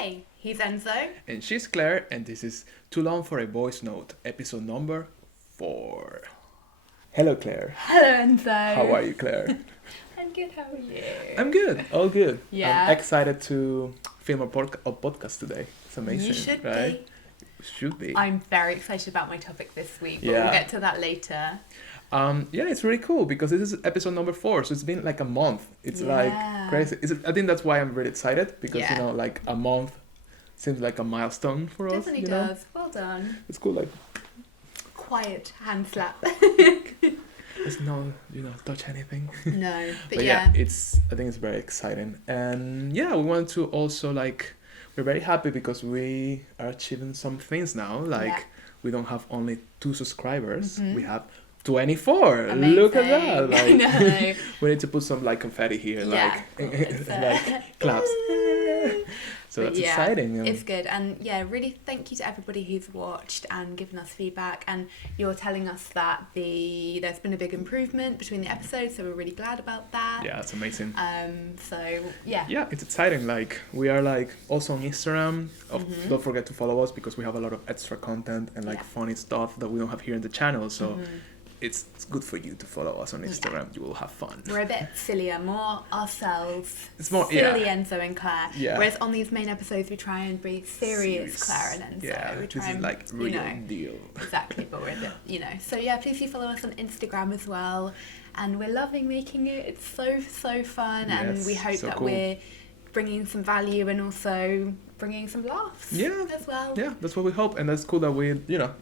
Hey, he's Enzo. And she's Claire, and this is Too Long for a Voice Note, episode number 4. Hello, Claire. Hello, Enzo. How are you, Claire? I'm good, how are you? I'm good, all good. Yeah. I'm excited to film a podcast today. It's amazing, You should right? Should be. I'm very excited about my topic this week, but Yeah. we'll get to that later. Yeah, it's really cool because this is episode number 4, so it's been like a month. It's like crazy. I think that's why I'm really excited because, Yeah. like a month seems like a milestone for us. Definitely does. Well done. It's cool, like, Quiet hand slap. there's no, touch anything. No, but yeah, yeah. I think it's very exciting. And yeah, we want to also we're very happy because we are achieving some things now. We don't have only 2 subscribers. We have 24. Amazing. Look at that. I know. We need to put some confetti here, Yeah. claps. So But that's yeah, exciting. It's good. And yeah, really thank you to everybody who's watched and given us feedback. And you're telling us that there's been a big improvement between the episodes, so we're really glad about that. Yeah, it's amazing. So yeah. Yeah, it's exciting. We are also on Instagram. Don't forget to follow us because we have a lot of extra content and funny stuff that we don't have here in the channel. So it's good for you to follow us on Instagram. You will have fun. We're a bit sillier, more ourselves. It's more silly Enzo and Claire. Yeah. Whereas on these main episodes we try and be serious Claire and Enzo. Yeah, we try this is and, real deal. Exactly, but we're a bit, So yeah, please do follow us on Instagram as well. And we're loving making it. It's so fun, and we hope that we're bringing some value and also bringing some laughs as well. Yeah, that's what we hope, and that's cool that we're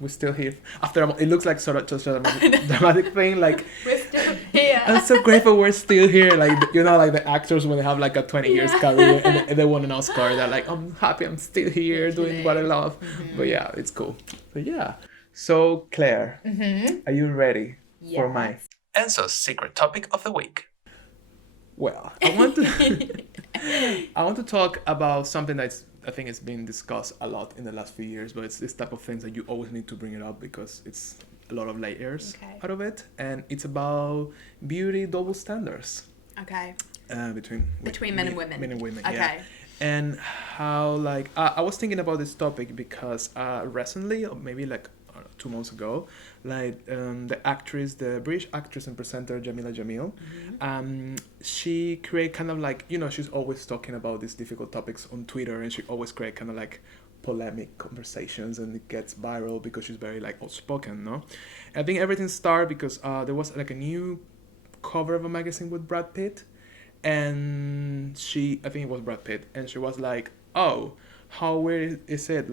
still here after it looks like sort of just a dramatic thing. We're still here. I'm so grateful we're still here. Like the actors when they have a 20 years career and they won an Oscar, they're like, I'm happy I'm still here doing what I love. But yeah, it's cool. But yeah, so Claire, are you ready for my Enzo's secret topic of the week? Well, I want to talk about something that's I think it's been discussed a lot in the last few years, but it's this type of things that you always need to bring it up because it's a lot of layers out of it, and it's about beauty double standards. Okay. Between men and women. Men and women. Okay. Yeah. And how I was thinking about this topic because recently, or maybe 2 months ago, the British actress and presenter Jamila Jamil, she create she's always talking about these difficult topics on Twitter, and she always create polemic conversations, and it gets viral because she's very outspoken, no? And I think everything started because there was a new cover of a magazine with Brad Pitt, and I think it was Brad Pitt, and she was like, oh, how weird is it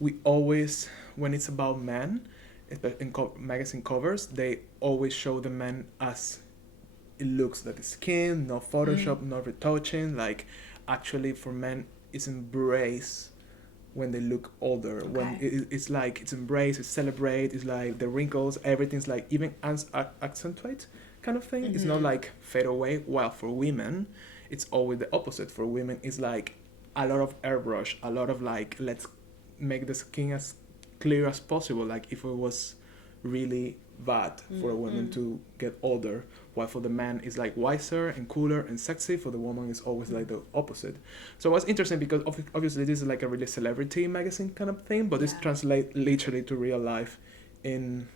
we always, when it's about men, in magazine covers, they always show the men as it looks, like the skin, no Photoshop, no retouching. Actually, for men, it's embraced when they look older. When it's embraced, it's celebrate. It's the wrinkles, everything's even accentuate kind of thing. It's not fade away. While for women, it's always the opposite. For women, it's a lot of airbrush, a lot of let's make the skin as clear as possible, if it was really bad for a woman to get older, while for the man is wiser and cooler and sexy. For the woman is always the opposite. So it was interesting because obviously this is a really celebrity magazine kind of thing, but this translates literally to real life in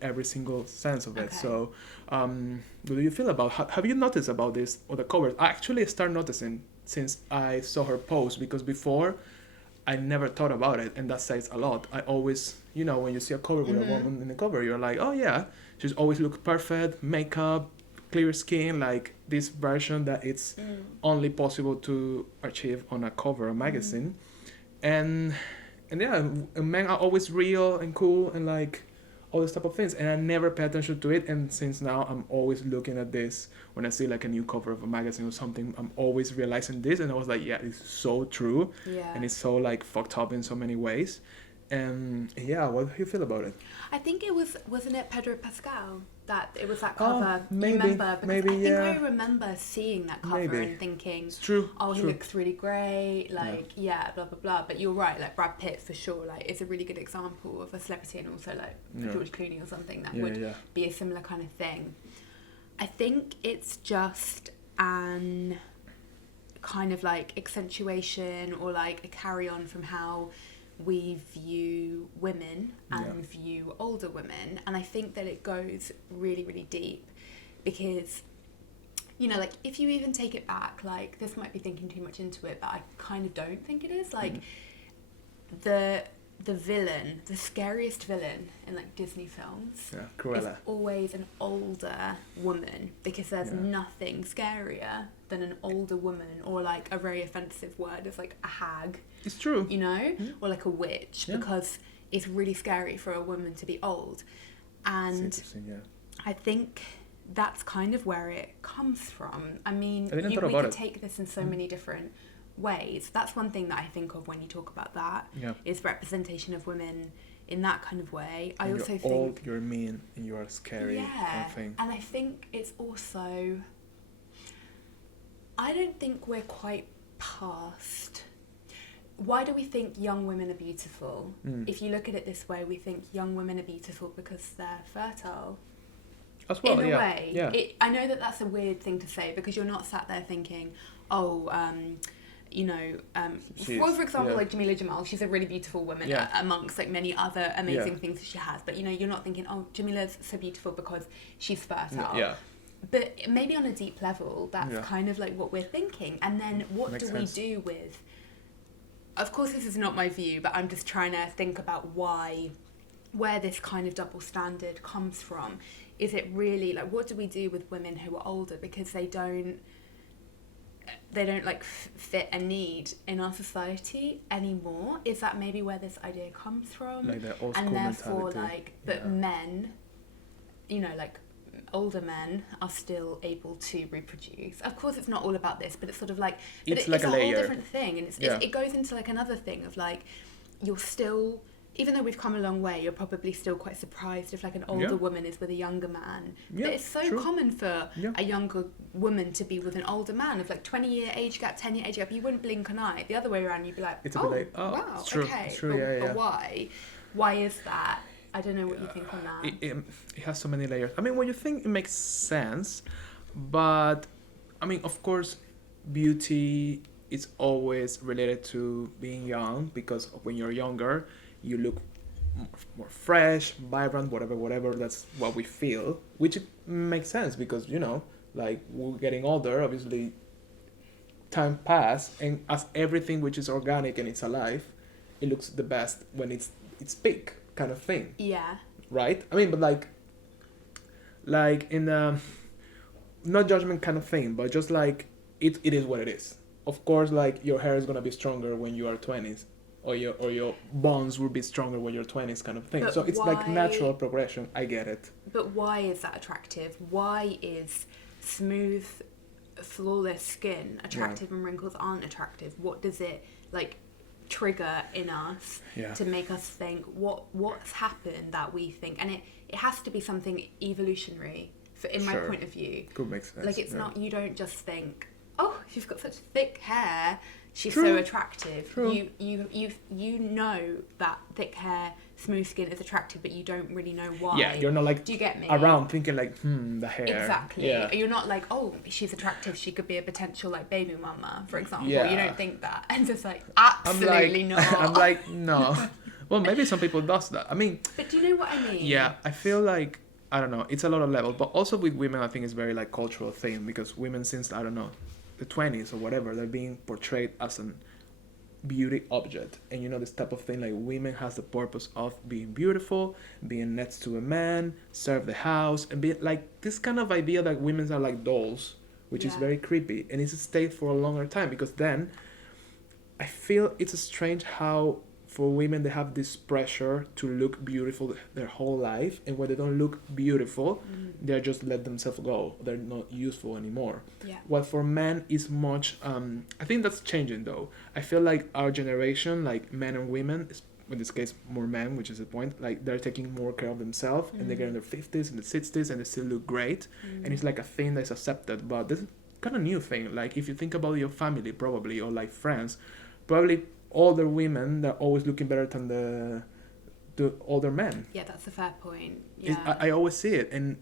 every single sense of it. So what do you feel about have you noticed about this or the covers? I actually started noticing since I saw her post, because before I never thought about it, and that says a lot. I always, when you see a cover with a woman in the cover, you're like, oh yeah, she's always looked perfect, makeup, clear skin, this version that it's only possible to achieve on a cover of a magazine. And yeah, men are always real and cool and all this type of things, and I never pay attention to it. And since now I'm always looking at this when I see a new cover of a magazine or something, I'm always realizing this, and I was like, yeah, it's so true, and it's so fucked up in so many ways. And yeah, what do you feel about it? I think wasn't it Pedro Pascal that it was that cover? Maybe, you remember? Because maybe, I think I remember seeing that cover and thinking, it's true. Oh, he looks really great. Blah blah blah. But you're right. Brad Pitt for sure. It's a really good example of a celebrity, and also George Clooney or something that would be a similar kind of thing. I think it's just an kind of like accentuation or like a carry on from how we view women and view older women. And I think that it goes really, really deep because, you know, like if you even take it back, like this might be thinking too much into it, but I kind of don't think it is. Like the villain, the scariest villain in like Disney films is always an older woman, because there's nothing scarier than an older woman, or like a very offensive word is like a hag. It's true. You know? Or like a witch, because it's really scary for a woman to be old. And I think that's kind of where it comes from. I mean, we could take this in so many different ways. That's one thing that I think of when you talk about that, is representation of women in that kind of way. I also think old, you're mean, and you are scary. Kind of thing. And I think it's also, I don't think we're quite past. Why do we think young women are beautiful? If you look at it this way, we think young women are beautiful because they're fertile. As well, in a way. I know that that's a weird thing to say, because you're not sat there thinking, you know, for example, like Jamila Jamal, she's a really beautiful woman amongst like many other amazing things that she has. But, you know, you're not thinking, oh, Jamila's so beautiful because she's fertile. But maybe on a deep level, that's kind of like what we're thinking. And then what do we do with... Of course, this is not my view, but I'm just trying to think about where this kind of double standard comes from. Is it really, like, what do we do with women who are older because they don't like fit a need in our society anymore? Is that maybe where this idea comes from? Like the old school and therefore mentality. Like, but men, you know, like older men are still able to reproduce. Of course it's not all about this, but it's sort of like, it's like a layer. Whole different thing, and it goes into like another thing of like, you're still, even though we've come a long way, you're probably still quite surprised if like an older woman is with a younger man. But it's so common for a younger woman to be with an older man of like 20-year age gap, 10-year age gap. You wouldn't blink an eye. The other way around, you'd be like, wow, it's true. okay. It's true. But why? Why is that? I don't know what you think on that. It has so many layers. I mean, when you think, it makes sense, but I mean, of course, beauty is always related to being young, because when you're younger, you look more fresh, vibrant, whatever. That's what we feel, which makes sense because, you know, like we're getting older, obviously time pass, and as everything which is organic and it's alive, it looks the best when it's peak kind of thing. Yeah. Right? I mean, but like in the, not judgment kind of thing, but just like it is what it is. Of course, like your hair is gonna be stronger when you are 20s. Or your bones will be stronger when you're 20s kind of thing. But so it's like natural progression. I get it. But why is that attractive? Why is smooth, flawless skin attractive and wrinkles aren't attractive? What does it like trigger in us to make us think what's happened that we think? And it has to be something evolutionary in my point of view. Could make sense. Like it's not, you don't just think, oh, she's got such thick hair, she's so attractive. True. You know that thick hair, smooth skin is attractive, but you don't really know why. Yeah, you're not like, do you get me? Around thinking like, the hair. Exactly. Yeah. You're not like, oh, she's attractive, she could be a potential like baby mama, for example. Yeah. You don't think that. And just like, absolutely not. I'm like, no. Well, maybe some people does that. I mean. But do you know what I mean? Yeah, I feel like, I don't know, it's a lot of levels, but also with women, I think it's very like cultural thing, because women since, I don't know, the 20s or whatever, they're being portrayed as an beauty object, and you know, this type of thing, like women has the purpose of being beautiful, being next to a man, serve the house, and be like this kind of idea that women are like dolls, which is very creepy, and it's stayed for a longer time, because then I feel it's strange how for women they have this pressure to look beautiful their whole life, and when they don't look beautiful, they just let themselves go, they're not useful anymore. What for men is much I think that's changing though. I feel like our generation, like men and women, in this case more men, which is the point, like they're taking more care of themselves, and they get in their 50s and the 60s and they still look great, and it's like a thing that's accepted. But this is kind of new thing, like if you think about your family probably, or like friends, probably older women, they're always looking better than the older men. Yeah, that's a fair point. Yeah. I always see it, and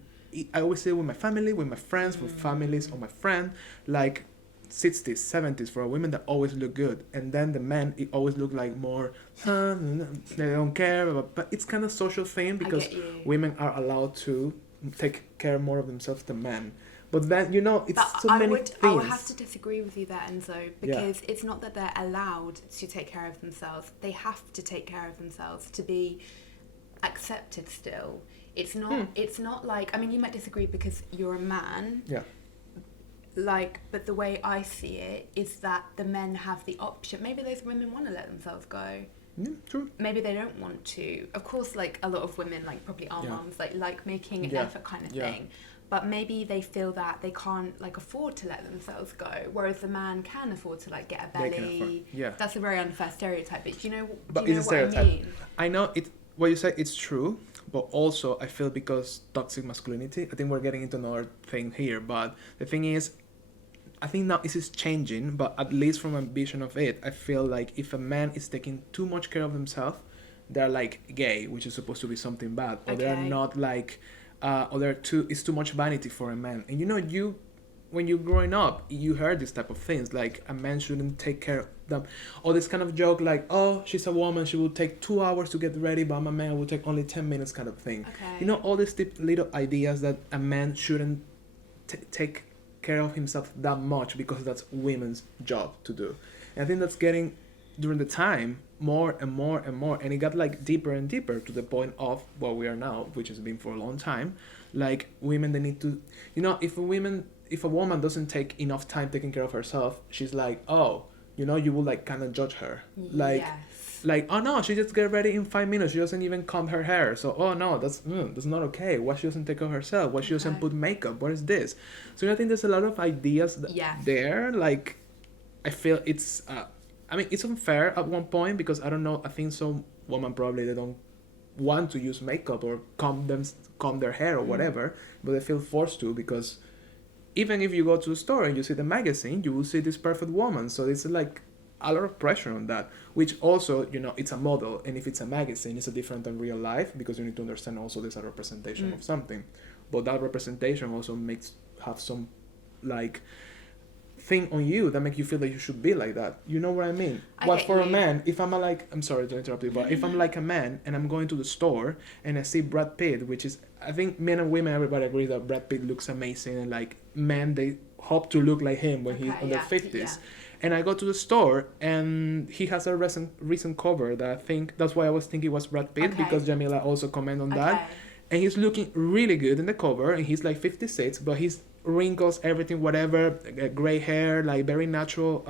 I always see it with my family, with my friends, with families, or my friend. Like, 60s, 70s for a women that always look good, and then the men it always look like more they don't care, but it's kind of social thing because women are allowed to take care more of themselves than men. But then it's but so many things. I would have to disagree with you there, Enzo, because it's not that they're allowed to take care of themselves. They have to take care of themselves to be accepted still. It's not it's not like, I mean, you might disagree because you're a man. Yeah. But the way I see it is that the men have the option. Maybe those women want to let themselves go. Yeah, true. Maybe they don't want to. Of course, like a lot of women, like probably our moms, like making an effort kind of thing. But maybe they feel that they can't like afford to let themselves go, whereas the man can afford to like get a belly. That's a very unfair stereotype. But do you know what I mean? I know it. What you say, it's true. But also, I feel because toxic masculinity, I think we're getting into another thing here. But the thing is, I think now this is changing, but at least from my vision of it, I feel like if a man is taking too much care of himself, they're like gay, which is supposed to be something bad. Or they're not like, or it's too much vanity for a man. And when you're growing up, you heard this type of things, like a man shouldn't take care of them. Or this kind of joke like, oh, she's a woman, she will take 2 hours to get ready, but I'm a man, will take only 10 minutes kind of thing. All these little ideas that a man shouldn't take care of himself that much because that's women's job to do. And I think that's getting, during the time, more and more and more. And it got like deeper and deeper to the point of where we are now, which has been for a long time. Like women, they need to, if a woman doesn't take enough time taking care of herself, she's like, oh, you will like kind of judge her. Like, oh no, she just get ready in 5 minutes. She doesn't even comb her hair. So, oh no, that's not okay. Why she doesn't take care of herself? Why she doesn't put makeup? What is this? So I think there's a lot of ideas there. Like, I feel it's, it's unfair at one point because I don't know. I think some women probably they don't want to use makeup or comb their hair or whatever, but they feel forced to because even if you go to a store and you see the magazine, you will see this perfect woman. So it's like a lot of pressure on that, which also, it's a model. And if it's a magazine, it's a different than real life because you need to understand also there's a representation of something. But that representation also have some like thing on you that make you feel that you should be like that. You know what I mean? But for a man, if I'm I'm sorry to interrupt you, but if I'm like a man and I'm going to the store and I see Brad Pitt, which is, I think men and women, everybody agrees that Brad Pitt looks amazing, and like men, they hope to look like him when he's in their 50s. And I go to the store and he has a recent cover that I think, that's why I was thinking it was Brad Pitt because Jamila also commented on that. And he's looking really good in the cover and he's like 56, but he's wrinkles, everything, whatever, gray hair, like very natural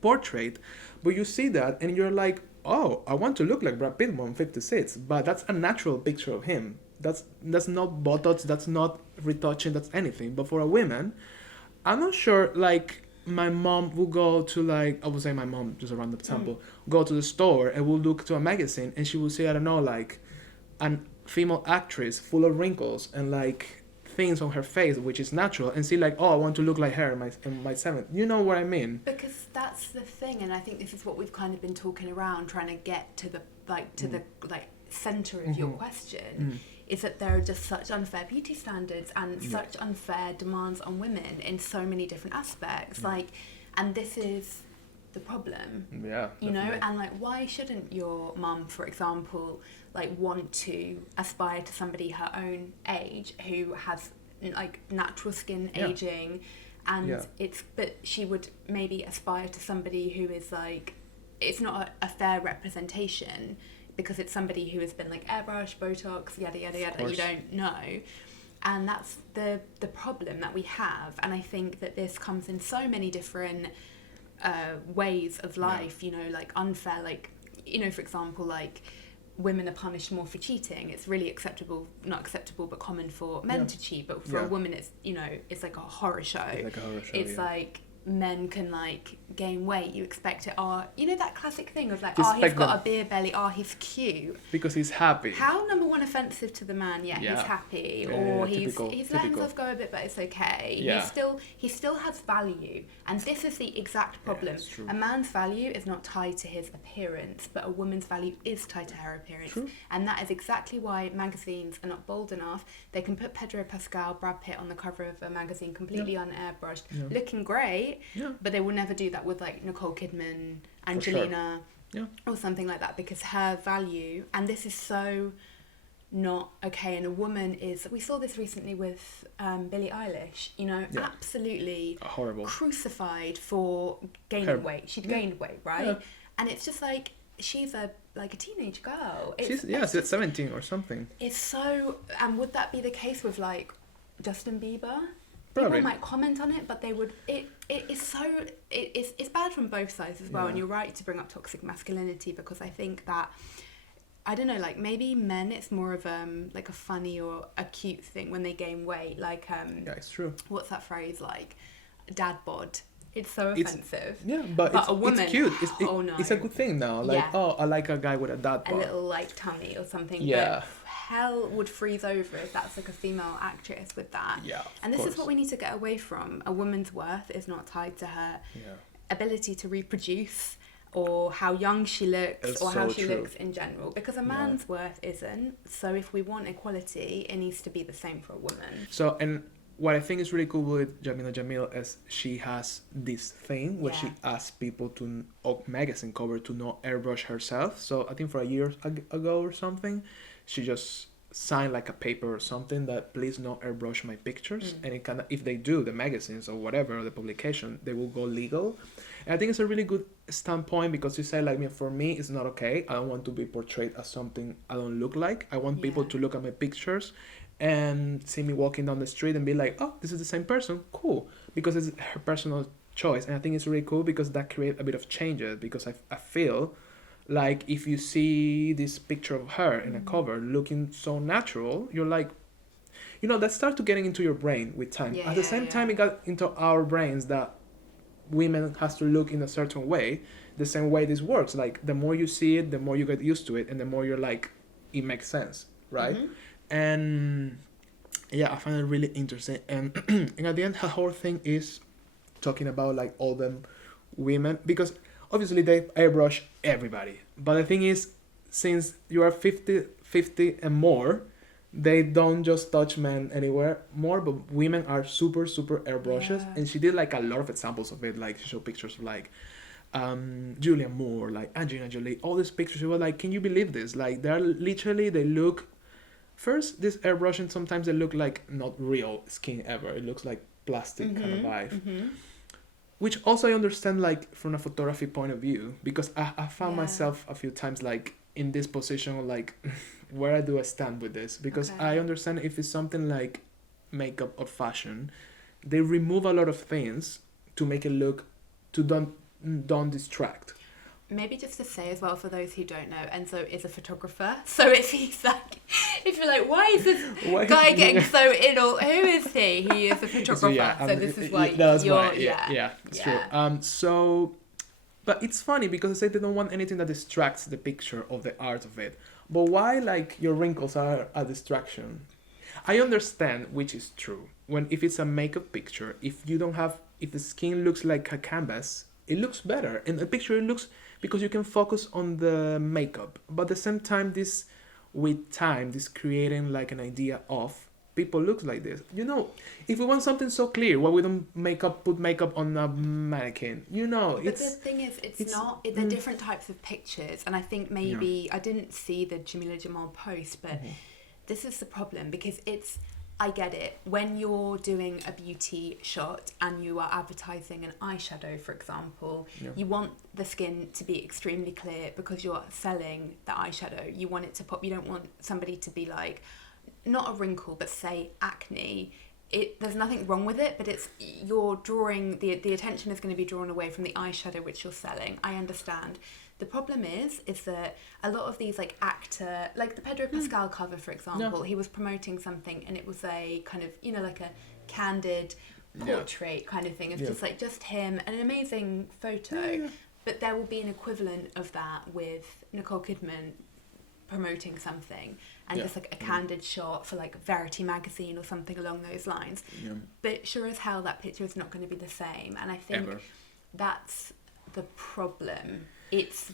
portrait. But you see that and you're like, oh, I want to look like Brad Pitt when I'm 56, but that's a natural picture of him. That's not Botox, that's not retouching, that's anything. But for a woman, I'm not sure, like, my mom will go to, like, I would say my mom, just a random example, go to the store and will look to a magazine and she will see, I don't know, like, a female actress full of wrinkles and, like, things on her face, which is natural, and see, like, oh, I want to look like her in my 7th. You know what I mean? Because that's the thing, and I think this is what we've kind of been talking around, trying to get to the, like, the center of your question. Is that there are just such unfair beauty standards and such unfair demands on women in so many different aspects. Like, and this is the problem. Yeah. And like, why shouldn't your mum, for example, like want to aspire to somebody her own age who has like natural skin aging, and but she would maybe aspire to somebody who is like, it's not a fair representation. Because it's somebody who has been like airbrush, Botox, yada yada yada, you don't know. And that's the problem that we have. And I think that this comes in so many different ways of life, like unfair, like, for example, like women are punished more for cheating. It's really not acceptable, but common for men to cheat. But for a woman, it's, it's like a horror show. It's like a horror show, It's like men can like gain weight, you expect it, you know that classic thing of like, Expect he's got them. a beer belly, he's cute. Because he's happy. How, number one, offensive to the man? Yeah, he's happy, or he's letting himself go a bit, but it's okay. Yeah. He still has value, and this is the exact problem. Yeah, a man's value is not tied to his appearance, but a woman's value is tied to her appearance. True. And that is exactly why magazines are not bold enough. They can put Pedro Pascal, Brad Pitt on the cover of a magazine completely unairbrushed, looking great, but they will never do that with like Nicole Kidman, Angelina, or something like that, because her value, and this is so not okay. And a woman is, we saw this recently with Billie Eilish, you know, absolutely horrible, crucified for gaining weight. She'd gained weight, right? Yeah. And it's just like, she's a teenage girl. She's 17 or something. It's so, and would that be the case with like Justin Bieber? Probably. People might comment on it, but they would. It's bad from both sides as well. And you're right to bring up toxic masculinity, because I think that, I don't know, like maybe men, it's more of like a funny or a cute thing when they gain weight. Like it's true. What's that phrase, like dad bod? It's so offensive. But a woman, it's cute. no. It's a good thing now. Like, I like a guy with a dad bod. A little like tummy or something. Yeah. But hell would freeze over if that's like a female actress with that. Yeah. And this is what we need to get away from. A woman's worth is not tied to her ability to reproduce, or how young she looks, or how she looks in general. Because a man's worth isn't. So if we want equality, it needs to be the same for a woman. So, and what I think is really cool with Jamila Jamil is she has this thing where she asks people to, or magazine cover, to not airbrush herself. So I think for a year ago or something, she just signed like a paper or something that please not airbrush my pictures. And it can, if they do, the magazines or whatever, the publication, they will go legal. And I think it's a really good standpoint, because you say like, for me, it's not okay. I don't want to be portrayed as something I don't look like. I want people to look at my pictures and see me walking down the street and be like, oh, this is the same person, cool, because it's her personal choice. And I think it's really cool, because that creates a bit of changes, because I feel like if you see this picture of her in a cover looking so natural, you're like, you know, that starts to getting into your brain with time. At the same time, it got into our brains that women has to look in a certain way, the same way this works. Like, the more you see it, the more you get used to it, and the more you're like, it makes sense, right? And I find it really interesting. And at the end, her whole thing is talking about like all them women, because obviously they airbrush everybody. But the thing is, since you are 50 and more, they don't just touch men anywhere more, but women are super airbrushes. And she did like a lot of examples of it. Like, she showed pictures of like Julianne Moore, like Angelina Jolie, all these pictures. She was like, can you believe this? Like, they're literally, they look, first, this airbrushing, sometimes they look like not real skin ever. It looks like plastic kind of vibe. Which also I understand, like, from a photography point of view, because I found myself a few times, like, in this position of, like, where do I stand with this? Because I understand if it's something like makeup or fashion, they remove a lot of things to make it look, to don't distract. Maybe just to say as well, for those who don't know, Enzo is a photographer. So if you're like, why is this guy getting so in, or who is he? He is a photographer. So this is why it's true. So, but it's funny because they say they don't want anything that distracts the picture of the art of it. But why, like, your wrinkles are a distraction? I understand, which is true. If it's a makeup picture, if the skin looks like a canvas, it looks better. In the picture, it looks, because you can focus on the makeup. But at the same time, this creating like an idea of people look like this. You know, if we want something so clear, why we don't put makeup on a mannequin? You know, but the thing is, they're different types of pictures. And I think maybe, I didn't see the Jamila Jamal post, but this is the problem, because I get it. When you're doing a beauty shot and you are advertising an eyeshadow, for example, you want the skin to be extremely clear because you're selling the eyeshadow. You want it to pop. You don't want somebody to be like, not a wrinkle, but say acne. There's nothing wrong with it, but you're drawing, the attention is going to be drawn away from the eyeshadow which you're selling. I understand. The problem is that a lot of these like actor, like the Pedro Pascal cover, for example, he was promoting something and it was a kind of, you know, like a candid portrait kind of thing. It's just him, and an amazing photo. But there will be an equivalent of that with Nicole Kidman promoting something, and just like a candid shot for like Verity magazine or something along those lines. But sure as hell that picture is not going to be the same, and I think that's the problem. It's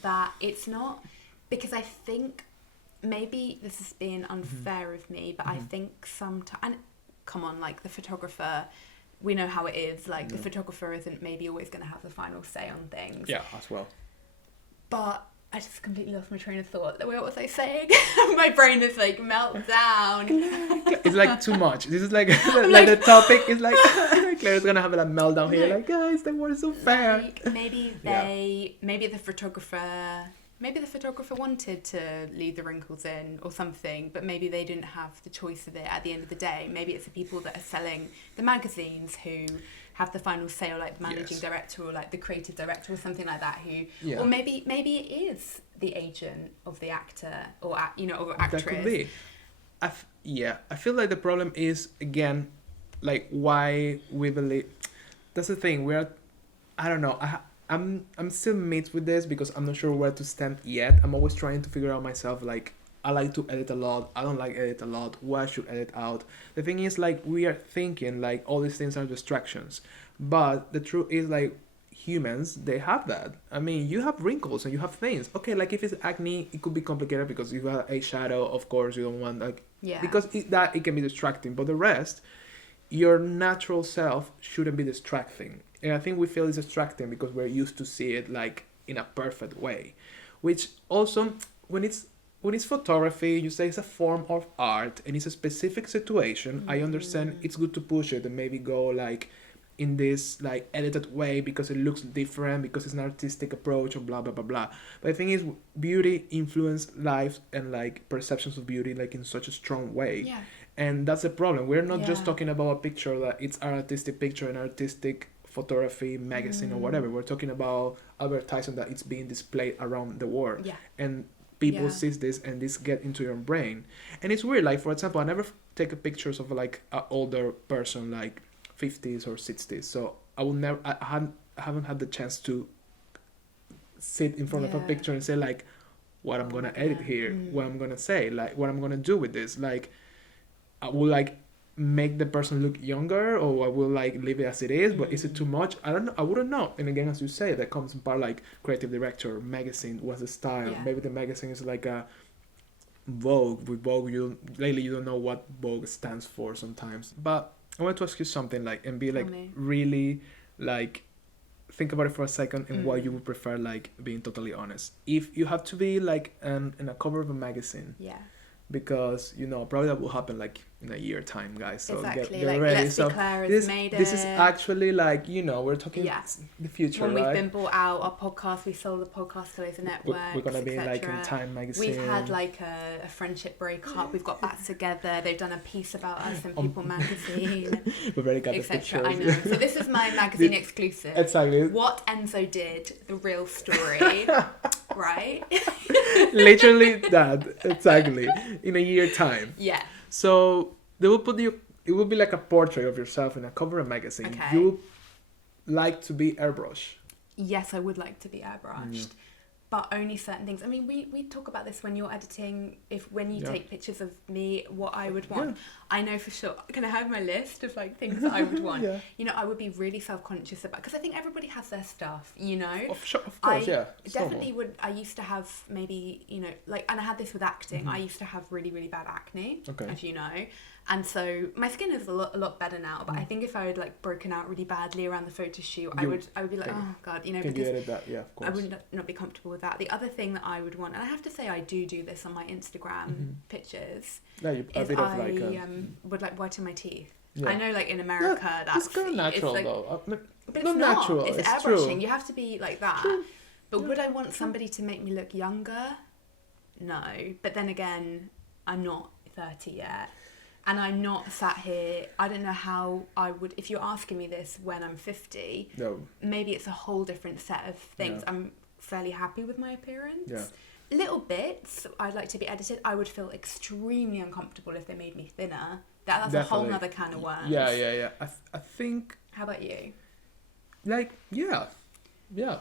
not, because I think maybe this is being unfair of me, but I think sometimes, and come on, like the photographer, we know how it is, like the photographer isn't maybe always going to have the final say on things. Yeah, as well. But I just completely lost my train of thought. What was I saying? My brain is like meltdown. It's like too much. This is like like the topic is like Claire's gonna have a meltdown here. Like, guys, they weren't so fair. Like, maybe the photographer wanted to leave the wrinkles in or something, but maybe they didn't have the choice of it at the end of the day. Maybe it's the people that are selling the magazines who have the final say, or like the managing director, or like the creative director, or something like that, who or maybe it is the agent of the actor or or actress. That could be. I feel like the problem is, again, like why we believe. That's the thing. I don't know. I'm still mixed with this because I'm not sure where to stand yet. I'm always trying to figure out myself, like, I like to edit a lot, I don't like edit a lot, what I should edit out. The thing is, like, we are thinking like all these things are distractions, but the truth is, like, humans, they have that. I mean, you have wrinkles and you have things. Okay, like if it's acne, it could be complicated because you have a shadow, of course you don't want, like, because it can be distracting, but the rest, your natural self shouldn't be distracting. And I think we feel it's distracting because we're used to see it like in a perfect way, which also when it's photography, you say it's a form of art and it's a specific situation. I understand it's good to push it and maybe go like in this like edited way because it looks different, because it's an artistic approach, or blah blah blah blah. But the thing is, beauty influences lives and like perceptions of beauty like in such a strong way. Yeah. And that's the problem. We're not just talking about a picture that it's an artistic picture, an artistic photography magazine or whatever. We're talking about advertising that it's being displayed around the world, and people sees this and this get into your brain. And it's weird, like for example, I never take pictures of like an older person, like 50s or 60s, so I haven't had the chance to sit in front of a picture and say like what I'm gonna edit here, what I'm gonna say, like what I'm gonna do with this. Like I will like make the person look younger, or I will like leave it as it is, but is it too much? I don't know. I wouldn't know. And again, as you say, that comes in part like creative director, magazine, what's the style. Maybe the magazine is like a Vogue. With Vogue, lately you don't know what Vogue stands for sometimes. But I want to ask you something, like, and be like really like think about it for a second and why you would prefer, like, being totally honest. If you have to be like in a cover of a magazine, because probably that will happen like in a year time, guys, so exactly. get like, ready. Let's So Be Claire this made this it. is actually like we're talking the future, when right? we've been bought out, our podcast, we sold the podcast to loads of networks, we're gonna be like in Time magazine. We've had like a friendship breakup, we've got back together, they've done a piece about us in People magazine. We've already got the pictures. I know. So this is my magazine exclusive. Exactly. What Enzo did, the real story. Right? Literally that, exactly. In a year time. Yeah. So they will put you. It will be like a portrait of yourself in a cover of a magazine. Okay. You would like to be airbrushed. Yes, I would like to be airbrushed, but only certain things. I mean, we talk about this when you're editing. When you take pictures of me, what I would want. I know for sure. Can I have my list of like things that I would want? I would be really self-conscious about, because I think everybody has their stuff. Of course, Definitely would. I used to have maybe like, and I had this with acting. I used to have really really bad acne, as you know. And so my skin is a lot better now, but I think if I had like broken out really badly around the photo shoot, I would be like, oh god, Can you edit that? Yeah, of course. I would not be comfortable with that. The other thing that I would want, and I have to say I do this on my Instagram pictures, is I would like whiten my teeth. I know, like in America, that's it's kind of natural like, though. But it's not not. natural. It's airbrushing. True. You have to be like that. True. But would I want somebody to make me look younger? No. But then again, I'm not 30 yet. And I'm not sat here, I don't know how I would, if you're asking me this when I'm 50, maybe it's a whole different set of things. I'm fairly happy with my appearance. Little bits I'd like to be edited. I would feel extremely uncomfortable if they made me thinner. That's a whole nother can of worms. Yeah. I think... How about you? Like, yeah,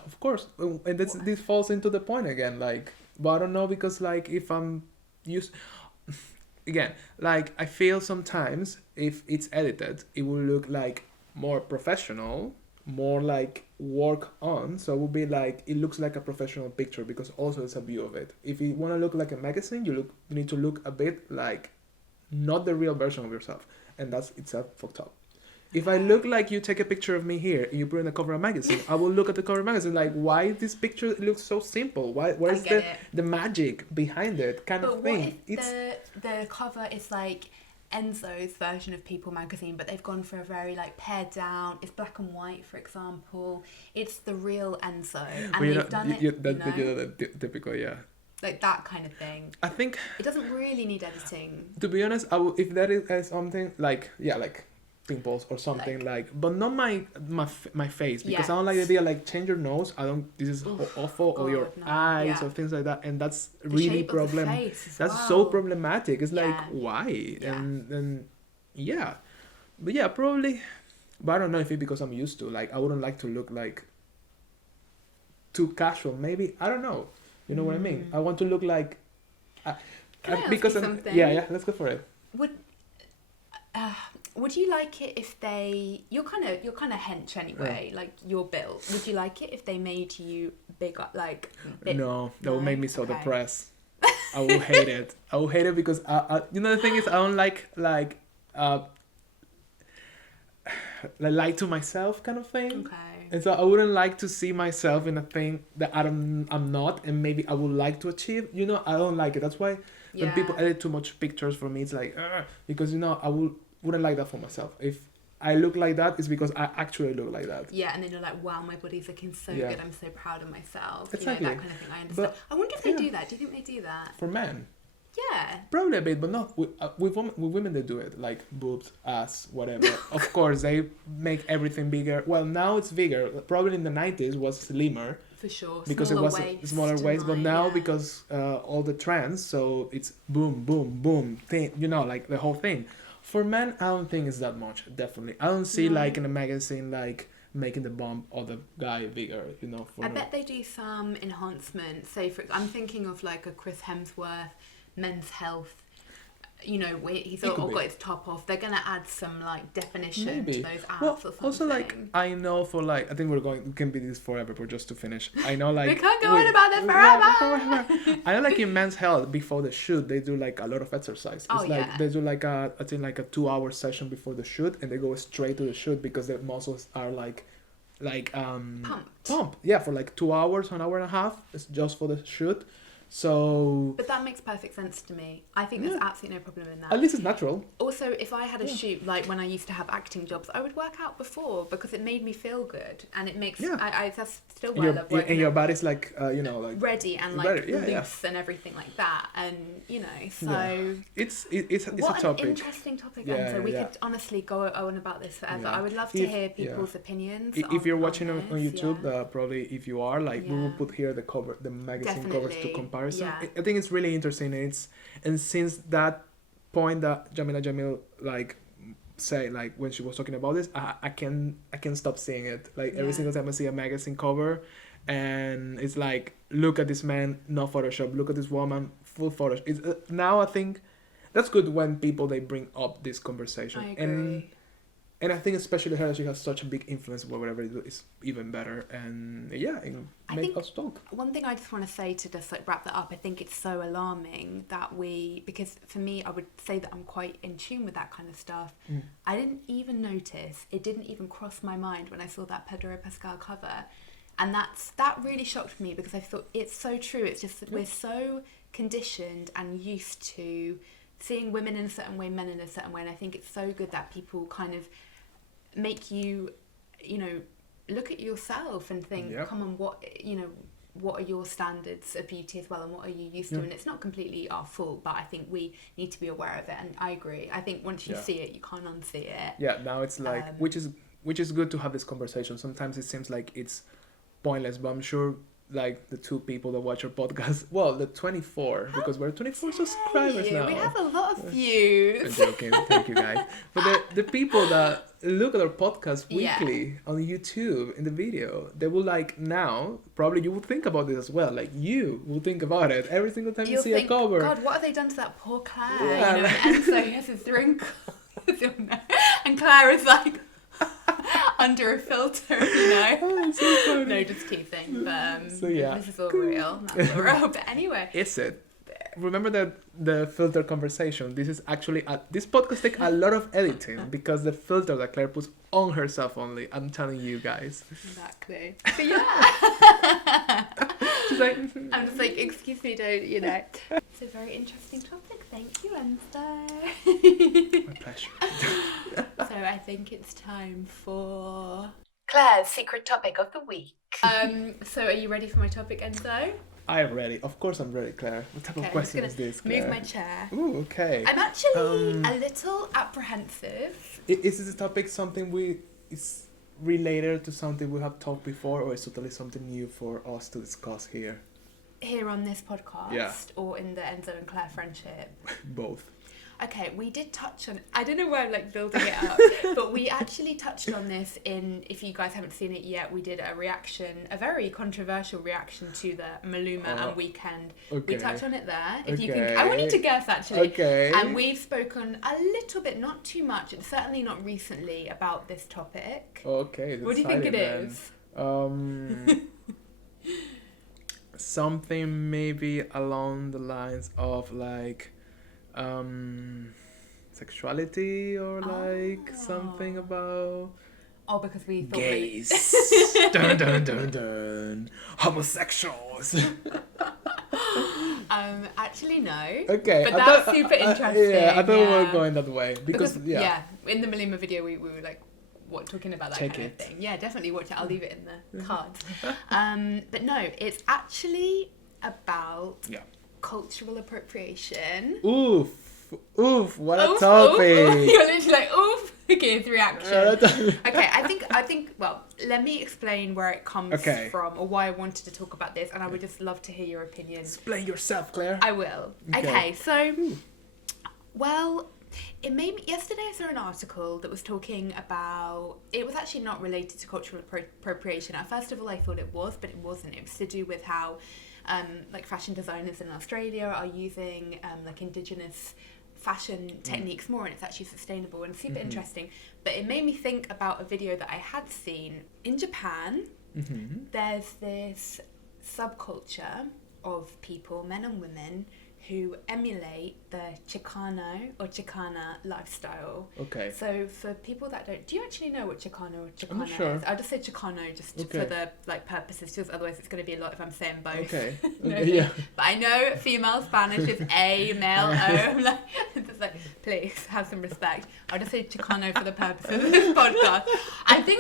of course. And this falls into the point again. Like, but I don't know, because like if I'm used again, like I feel sometimes if it's edited, it will look like more professional, more like work on. So it will be like it looks like a professional picture because also it's a view of it. If you want to look like a magazine, you need to look a bit like not the real version of yourself, and it's a fucked up. If I look like you take a picture of me here and you put in the cover of a magazine, I will look at the cover of a magazine like, why this picture looks so simple? Where's the magic behind it kind of thing? But what if the cover is like Enzo's version of People magazine, but they've gone for a very like pared down, it's black and white, for example. It's the real Enzo, and they've done it. The typical, yeah. Like that kind of thing. I think it doesn't really need editing. To be honest, if that is something like pimples or something but not my face, because I don't like the idea like change your nose. I don't. This is awful. Or your eyes or things like that, and that's really so problematic. It's like why and but probably. But I don't know if it's because I'm used to I wouldn't like to look like too casual. Maybe I don't know. You know what I mean? I want to look like. Because something? Yeah. Let's go for it. Would you like it if you're kind of hench anyway, like you're built. Would you like it if they made you big up No, that would make me so depressed. I will hate it. I will hate it because the thing is I don't like lie to myself kind of thing. Okay. And so I wouldn't like to see myself in a thing that I'm not, and maybe I would like to achieve. I don't like it. That's why when people edit too much pictures for me, it's like because I wouldn't like that for myself. If I look like that, it's because I actually look like that. Yeah, and then you're like, wow, my body's looking so good. I'm so proud of myself. Exactly. That kind of thing. I understand. But I wonder if they do that. Do you think they do that? For men? Yeah. Probably a bit, but not with women. They do it like boobs, ass, whatever. Of course, they make everything bigger. Well, now it's bigger. Probably in the 90s was slimmer. For sure. Because it was smaller waist, but now because all the trends, so it's boom, boom, boom, thing. Like the whole thing. For men, I don't think it's that much. Definitely, I don't see in a magazine making the bump or the guy bigger. I bet they do some enhancement. Say, I'm thinking of like a Chris Hemsworth. Men's Health, he's all got his top off. They're gonna add some definition to those apps or something. Also, I know for I think we can be this forever, but just to finish, I know we can't go on about this forever. I know in Men's Health before the shoot they do a lot of exercise. It's they do I think a 2-hour session before the shoot, and they go straight to the shoot because their muscles are pumped. Yeah, for 2 hours, 1 hour and a half. It's just for the shoot. So, but that makes perfect sense to me. I think there's absolutely no problem in that. At least it's natural. Also, if I had a shoot when I used to have acting jobs, I would work out before because it made me feel good, and it makes that's still why I love working. And your body's ready and loose and everything like that, and so it's a topic. What an interesting topic, and so we could honestly go on about this forever. I would love to hear people's opinions. If you're watching on YouTube, probably if you are we will put here the magazine covers to compare. I think it's really interesting, and since that point that Jamila Jamil say when she was talking about this, I can stop seeing it every single time I see a magazine cover, and it's look at this man, no Photoshop, look at this woman, full Photoshop. It's now I think that's good when people they bring up this conversation. I agree. And I think especially her, she has such a big influence over whatever it is even better. And make us talk. One thing I just want to say to just wrap that up, I think it's so alarming that because for me, I would say that I'm quite in tune with that kind of stuff. I didn't even notice, it didn't even cross my mind when I saw that Pedro Pascal cover. And that really shocked me because I thought it's so true. It's just that we're so conditioned and used to seeing women in a certain way, men in a certain way. And I think it's so good that people kind of make you, look at yourself and think, come on, what are your standards of beauty as well, and what are you used to? And it's not completely our fault, but I think we need to be aware of it. And I agree. I think once you see it, you can't unsee it. Yeah, now it's which is good to have this conversation. Sometimes it seems like it's pointless, but I'm sure like the 2 people that watch our podcast. Well, the 24, because we're 24 subscribers now. We have a lot of views. I'm joking. Thank you, guys. But the people that look at our podcast weekly on YouTube in the video, they will like now, probably you will think about this as well. Like you will think about it every single time you see a cover. God, what have they done to that poor Claire? Yeah, you know, and so he has his drink. And Claire is like under a filter, you know. Oh, so funny. No, just teasing. But so yeah, this is all real. That's all real. But anyway, is it? Remember that the filter conversation. This is actually this podcast take a lot of editing because the filter that Claire puts on herself only. I'm telling you guys. Exactly. So yeah. She's like, I'm just like, excuse me, don't you know? It's a very interesting topic. Thank you, Enzo. My pleasure. So I think it's time for Claire's secret topic of the week. So are you ready for my topic, Enzo? I am ready. Of course I'm ready, Claire. What type of question is this, Claire? Move my chair. Ooh, okay. I'm actually a little apprehensive. Is this topic something is related to something we have talked before, or is it totally something new for us to discuss here? Here on this podcast, or in the Enzo and Claire friendship? Both. Okay, we did touch on, I don't know why I'm like building it up, but we actually touched on this if you guys haven't seen it yet, we did a very controversial reaction to the Maluma and Weekend. Okay. We touched on it there. If you can, I want you to guess actually. Okay. And we've spoken a little bit, not too much, and certainly not recently, about this topic. Okay. What do you think it is? Something maybe along the lines of like sexuality or like something about because we thought gays. Dun dun dun dun. Homosexuals. Actually no. Okay. But that's super interesting. Yeah, I thought we were going that way because in the Maluma video we were like talking about that kind of thing. Yeah, definitely watch it. I'll leave it in the cards. But no, it's actually about cultural appropriation. Oof, what a topic. Oof. You're literally like, oof, okay, it's reaction. Okay, I think, well, let me explain where it comes from or why I wanted to talk about this, and I would just love to hear your opinion. Explain yourself, Claire. I will. Okay, so, well, it made me, yesterday I saw an article that was talking about, it was actually not related to cultural appropriation. First of all, I thought it was, but it wasn't. It was to do with how like fashion designers in Australia are using like indigenous fashion techniques more, and it's actually sustainable and super interesting. But it made me think about a video that I had seen in Japan. There's this subculture of people, men and women, who emulate the Chicano or Chicana lifestyle. Okay. So for people that don't, do you actually know what Chicano or Chicana is? I'll just say Chicano just for the like purposes, just otherwise it's going to be a lot if I'm saying both. Okay. Yeah. But I know female Spanish is A, male O. I'm like, just like, please have some respect. I'll just say Chicano for the purposes of this podcast. I think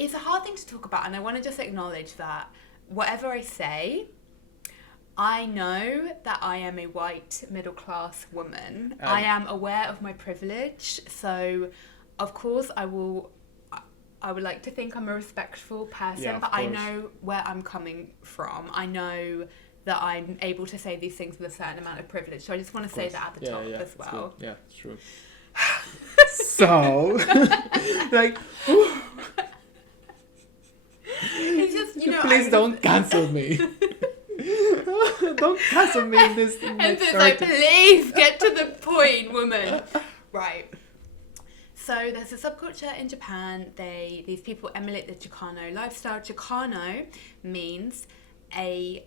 it's a hard thing to talk about, and I want to just acknowledge that whatever I say, I know that I am a white middle-class woman. I am aware of my privilege, so of course I would like to think I'm a respectful person, but I know where I'm coming from. I know that I'm able to say these things with a certain amount of privilege, so I just want to say that at the top as well. Yeah, it's true. So, like, it's just, you know, please don't cancel me. Don't cancel me in this. And it's like, please get to the point, woman. Right. So there's a subculture in Japan. These people emulate the Chicano lifestyle. Chicano means an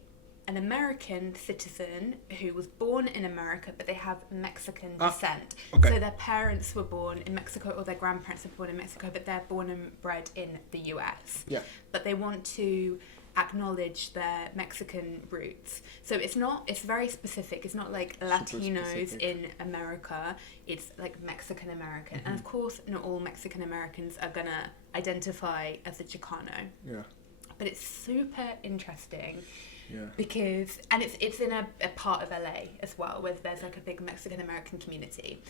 American citizen who was born in America, but they have Mexican descent. Okay. So their parents were born in Mexico, or their grandparents were born in Mexico, but they're born and bred in the US. Yeah. But they want to acknowledge their Mexican roots. So it's very specific. It's not like Latinos in America. It's like Mexican American. And of course, not all Mexican Americans are gonna identify as a Chicano. Yeah. But it's super interesting. Yeah. Because, and it's in a part of LA as well, where there's like a big Mexican American community.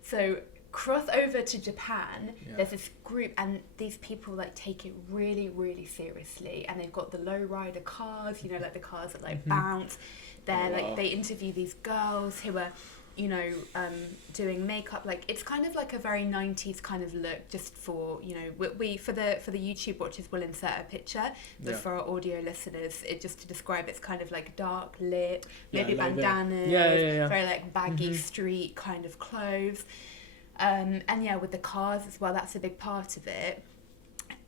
So cross over to Japan, there's this group, and these people like take it really, really seriously, and they've got the lowrider cars, you know, like the cars that like bounce. They're like, they interview these girls who are, you know, doing makeup. Like, it's kind of like a very 90s kind of look, just for, you know, we for the YouTube watchers, we'll insert a picture, but for our audio listeners, it just to describe, it's kind of like dark lit, maybe like bandanas, very like baggy street kind of clothes. And with the cars as well, that's a big part of it.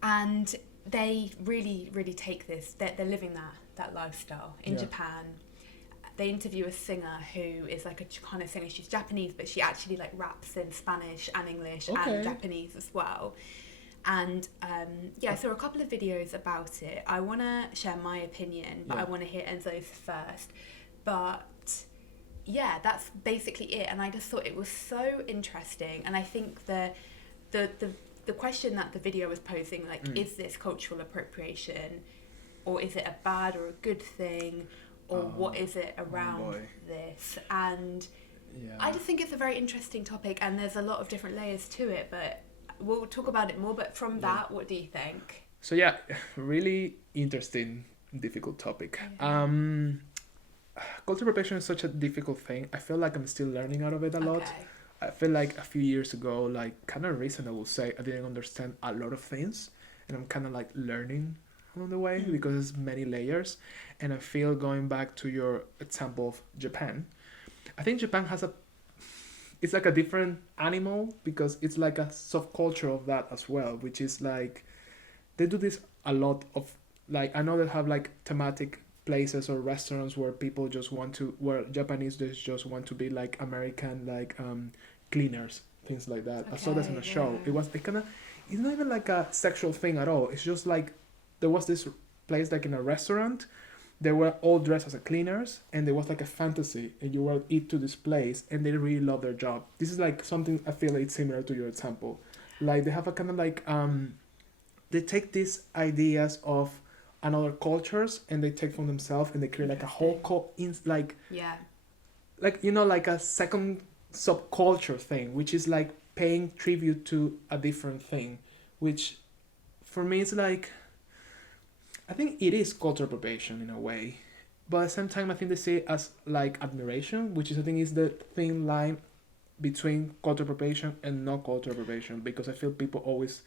And they really, really take this, they're living that lifestyle in Japan. They interview a singer who is like a Chicano singer. She's Japanese, but she actually like raps in Spanish and English and Japanese as well. And I saw a couple of videos about it. I want to share my opinion, but I want to hear Enzo's first. But yeah, that's basically it. And I just thought it was so interesting. And I think the question that the video was posing, like, is this cultural appropriation, or is it a bad or a good thing? Or what is it around this? And I just think it's a very interesting topic, and there's a lot of different layers to it, but we'll talk about it more. But from that, what do you think? So really interesting, difficult topic. Cultural appropriation is such a difficult thing. I feel like I'm still learning out of it a lot. I feel like a few years ago, like kind of recent, I will say, I didn't understand a lot of things, and I'm kind of like learning along the way because there's many layers. And I feel, going back to your example of Japan, I think Japan it's like a different animal, because it's like a subculture of that as well, which is like, they do this a lot of, like, I know they have like thematic places or restaurants where people just want to, where Japanese just want to be like American, like cleaners, things like that. I saw this in a show. It's not even like a sexual thing at all. It's just like, there was this place like in a restaurant, they were all dressed as cleaners, and there was like a fantasy, and you would eat to this place, and they really love their job. This is like something I feel like similar to your example. Like, they have a kind of like, they take these ideas of another cultures, and they take from themselves, and they create like a whole like you know, like a second subculture thing, which is like paying tribute to a different thing, which for me is like, I think it is cultural appropriation in a way, but at the same time I think they see it as like admiration, which is, I think, is the thin line between cultural appropriation and not cultural appropriation, because I feel people always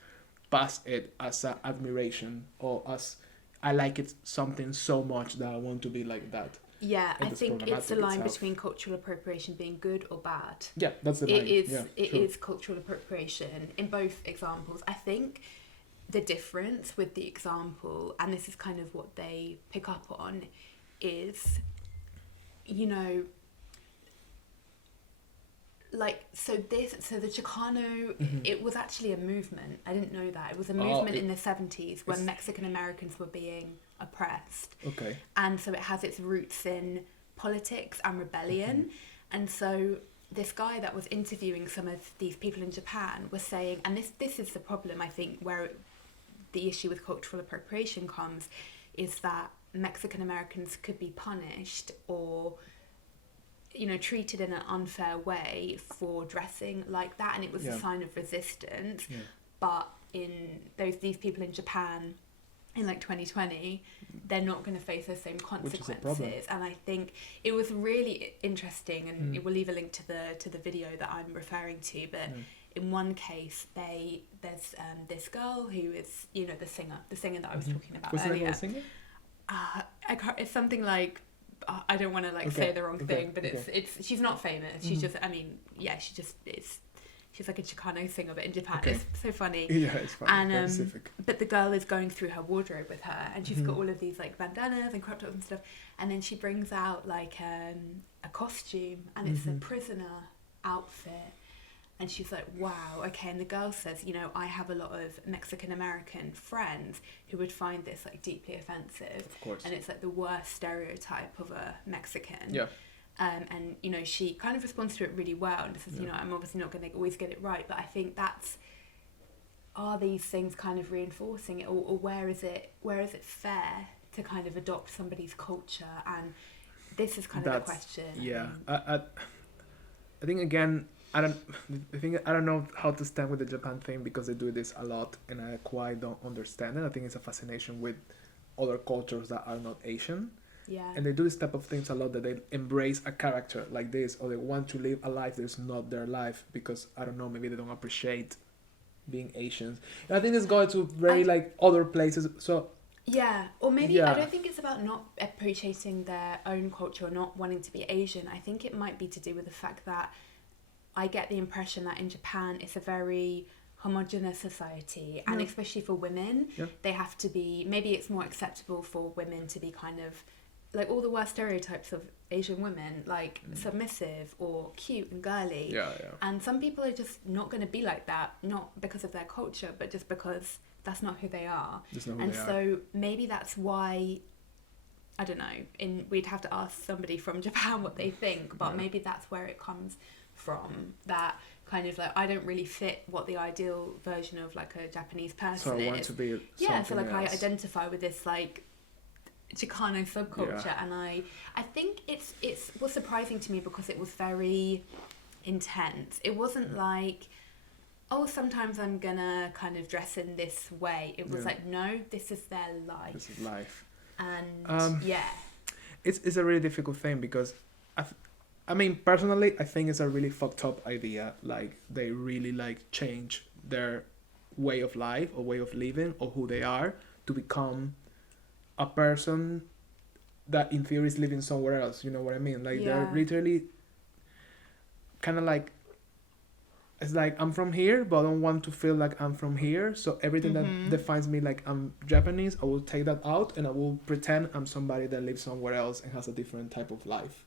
pass it as admiration, or as, I like it something so much that I want to be like that. Yeah, I think it's the line between cultural appropriation being good or bad. Yeah, that's the line. It is cultural appropriation in both examples. I think the difference with the example, and this is kind of what they pick up on, is, you know, like, so the Chicano, it was actually a movement. I didn't know that. It was a movement in the 70s when Mexican Americans were being oppressed. Okay. And so it has its roots in politics and rebellion. And so this guy that was interviewing some of these people in Japan was saying, and this is the problem, I think, where the issue with cultural appropriation comes, is that Mexican Americans could be punished or, you know, treated in an unfair way for dressing like that, and it was a sign of resistance. But in these people in Japan in like 2020, they're not going to face those same consequences. And I think it was really interesting, and it will leave a link to the video that I'm referring to, but in one case there's this girl who is, you know, the singer that I was talking about earlier. What's the name of the singer? It's something like, I don't want to like say the wrong thing, but it's she's not famous. She's just, I mean, she just is. She's like a Chicano singer, but in Japan. It's so funny. Yeah, it's funny. And but the girl is going through her wardrobe with her, and she's got all of these like bandanas and crop tops and stuff, and then she brings out like a costume, and it's a prisoner outfit. And she's like, wow, okay. And the girl says, you know, I have a lot of Mexican American friends who would find this like deeply offensive. Of course. And it's like the worst stereotype of a Mexican. Yeah. And, you know, she kind of responds to it really well and says, you know, I'm obviously not going to always get it right. But I think are these things kind of reinforcing it? Or where is it fair to kind of adopt somebody's culture? And this is kind of the question. Yeah. I think, again, I don't. The thing I don't know how to stand with the Japan thing because they do this a lot, and I quite don't understand it. I think it's a fascination with other cultures that are not Asian. Yeah. And they do this type of things a lot, that they embrace a character like this, or they want to live a life that's not their life because I don't know, maybe they don't appreciate being Asians. And I think it's going to very like other places. So yeah, or maybe I don't think it's about not appreciating their own culture or not wanting to be Asian. I think it might be to do with the fact that I get the impression that in Japan it's a very homogenous society, and especially for women, they have to be, maybe it's more acceptable for women to be kind of like all the worst stereotypes of Asian women, like submissive or cute and girly. And some people are just not going to be like that, not because of their culture, but just because that's not who they are. And so maybe that's why, I don't know, we'd have to ask somebody from Japan what they think, but maybe that's where it comes from, that kind of like, I don't really fit what the ideal version of like a Japanese person is. So I want to be so like else. I identify with this like Chicano subculture, and I think it was surprising to me because it was very intense. It wasn't like, oh, sometimes I'm gonna kind of dress in this way. It was like, no, this is their life. This is life. And it's a really difficult thing because I mean, personally, I think it's a really fucked up idea. Like, they really like change their way of life or way of living or who they are to become a person that in theory is living somewhere else. You know what I mean? Like, they're literally kind of like, it's like, I'm from here, but I don't want to feel like I'm from here. So everything that defines me, like I'm Japanese, I will take that out and I will pretend I'm somebody that lives somewhere else and has a different type of life.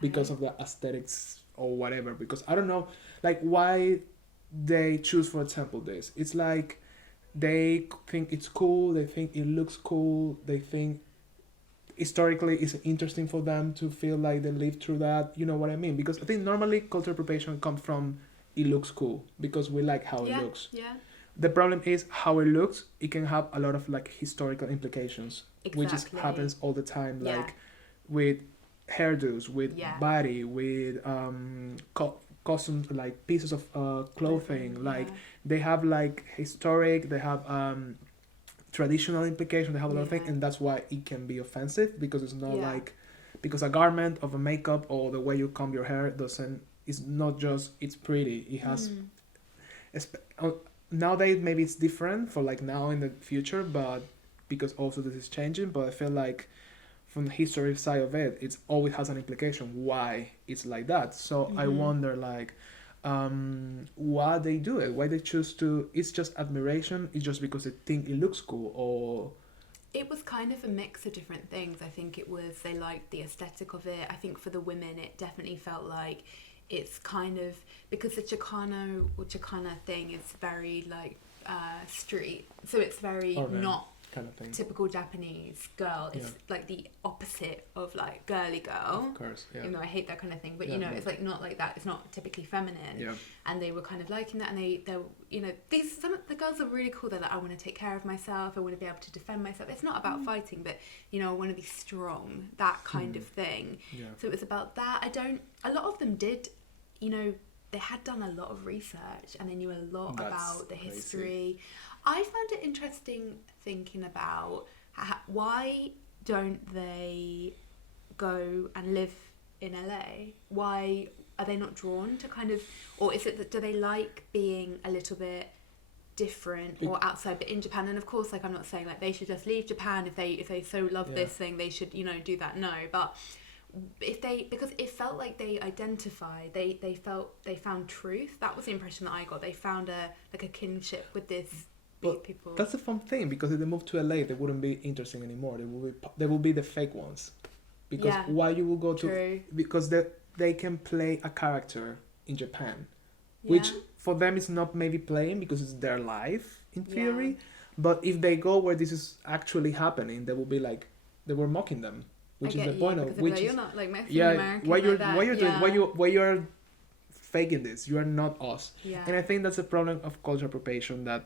Because of the aesthetics or whatever. Because I don't know, like, why they choose, for example, this. It's like they think it's cool, they think it looks cool, they think historically it's interesting for them to feel like they lived through that. You know what I mean? Because I think normally cultural appropriation comes from it looks cool because we like how it looks. The problem is how it looks. It can have a lot of like historical implications, which just happens all the time. Like with hairdos, with body, with costumes, like pieces of clothing. Like they have like historic, they have traditional implications, they have a lot of things, and that's why it can be offensive because it's not like, because a garment of a makeup or the way you comb your hair doesn't, it's not just it's pretty, it has nowadays maybe it's different for like now in the future, but because also this is changing, but I feel like from the history side of it, it's always has an implication why it's like that. So I wonder like why they do it, why they choose to. It's just admiration, it's just because they think it looks cool, or it was kind of a mix of different things. I think it was, they liked the aesthetic of it. I think for the women it definitely felt like it's kind of, because the Chicano or Chicana thing is very like street, so it's very not kind of thing. Typical Japanese girl. It's like the opposite of like girly girl. Of course, You know, I hate that kind of thing, but you know, it's like not like that. It's not typically feminine. And they were kind of liking that, and they you know, some of the girls are really cool. They're like, I want to take care of myself. I want to be able to defend myself. It's not about fighting, but you know, I want to be strong. That kind of thing. So it was about that. A lot of them did, you know, they had done a lot of research and they knew a lot about the history. I found it interesting thinking about why don't they go and live in LA? Why are they not drawn to kind of, or is it that, do they like being a little bit different or outside, but in Japan? And of course, like, I'm not saying like they should just leave Japan if they so love this thing, they should, you know, do that. No, but if they, because it felt like they identified, they found truth. That was the impression that I got. They found a kinship with this people. That's the fun thing, because if they move to LA, they wouldn't be interesting anymore. They will be the fake ones. Because why you will go to, because they can play a character in Japan, which for them is not maybe playing because it's their life in theory. But if they go where this is actually happening, they will be like, they were mocking them. Which is the point of which, you're not like Mexican American. Why you're faking this? You are not us. And I think that's a problem of cultural appropriation, that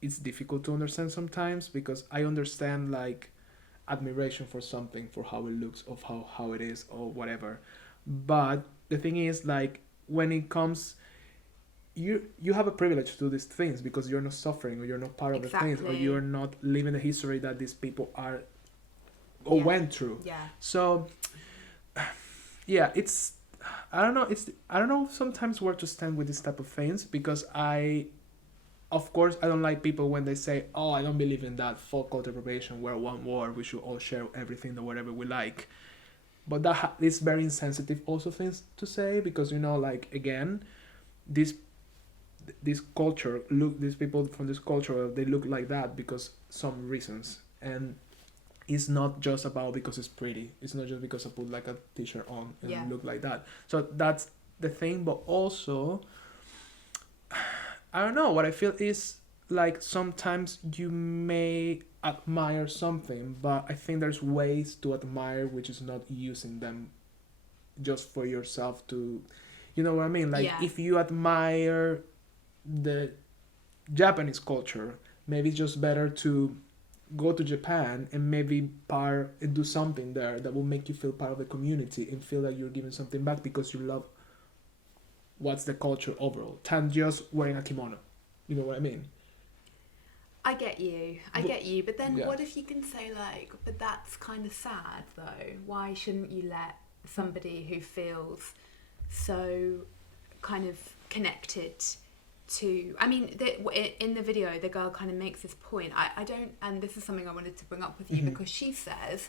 it's difficult to understand sometimes, because I understand like admiration for something, for how it looks, of how it is or whatever. But the thing is, like, when it comes, you have a privilege to do these things because you're not suffering, or you're not part of the things, or you're not living the history that these people are or went through. Yeah. So yeah, it's I don't know sometimes where to stand with this type of things, because of course I don't like people when they say, oh, I don't believe in that full culture appropriation, we're one world, we should all share everything that whatever we like. But that is very insensitive also things to say, because like, again, this culture these people from this culture, they look like that because some reasons, and it's not just about because it's pretty. It's not just because I put like a t-shirt on and look like that. So that's the thing. But also, I don't know, what I feel is like sometimes you may admire something, but I think there's ways to admire which is not using them just for yourself to, you know what I mean? Like if you admire the Japanese culture, maybe it's just better to go to Japan and maybe do something there that will make you feel part of the community and feel like you're giving something back because you love what's the culture overall, than just wearing a kimono. You know what I mean? I get you, but then what if you can say like, but that's kind of sad though, why shouldn't you let somebody who feels so kind of connected to, I mean, in the video the girl kind of makes this point, I don't, and this is something I wanted to bring up with you, because she says,